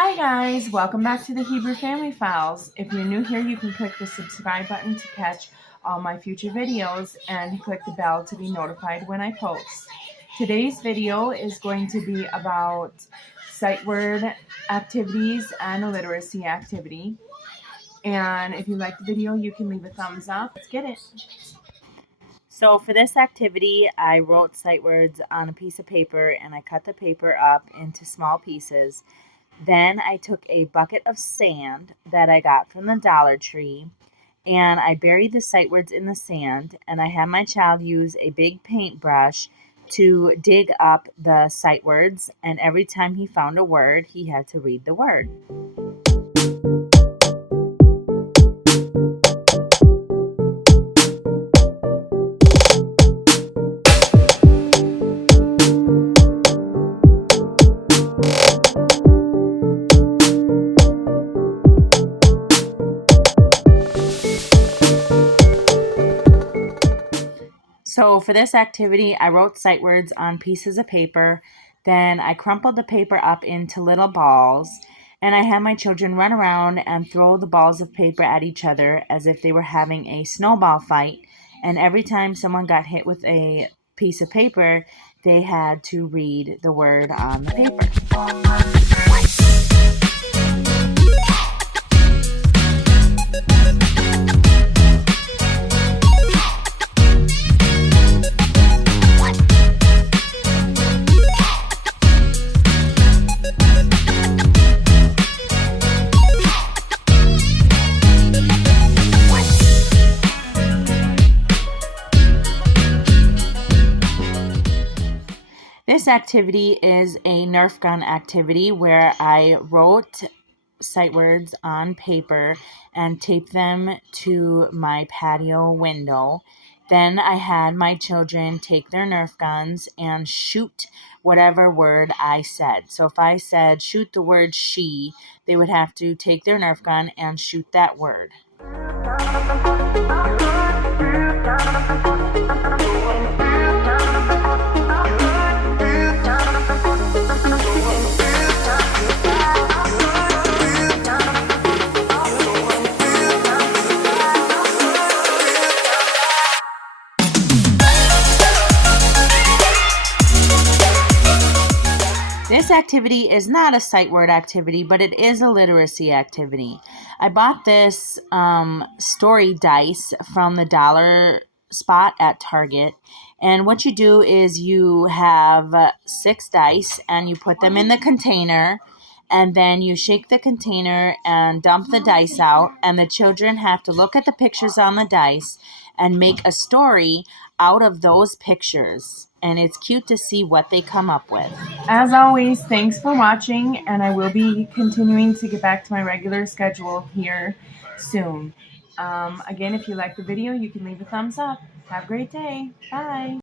Hi guys, welcome back to the Hebrew Family Files. If you're new here, you can click the subscribe button to catch all my future videos and click the bell to be notified when I post. Today's video is going to be about sight word activities and a literacy activity. And if you like the video, you can leave a thumbs up. Let's get it. So for this activity, I wrote sight words on a piece of paper and I cut the paper up into small pieces. Then I took a bucket of sand that I got from the Dollar Tree and I buried the sight words in the sand, and I had my child use a big paintbrush to dig up the sight words, and every time he found a word, he had to read the word. So for this activity, I wrote sight words on pieces of paper. Then I crumpled the paper up into little balls, and I had my children run around and throw the balls of paper at each other as if they were having a snowball fight. And every time someone got hit with a piece of paper, they had to read the word on the paper. This activity is a Nerf gun activity where I wrote sight words on paper and taped them to my patio window. Then I had my children take their Nerf guns and shoot whatever word I said. So if I said shoot the word she, they would have to take their Nerf gun and shoot that word. This activity is not a sight word activity, but it is a literacy activity. I bought this story dice from the dollar spot at Target. And what you do is you have 6 dice and you put them in the container. And then you shake the container and dump the dice out. And the children have to look at the pictures on the dice and make a story out of those pictures. And it's cute to see what they come up with. As always, thanks for watching, and I will be continuing to get back to my regular schedule here soon. Again, if you like the video, you can leave a thumbs up. Have a great day. Bye.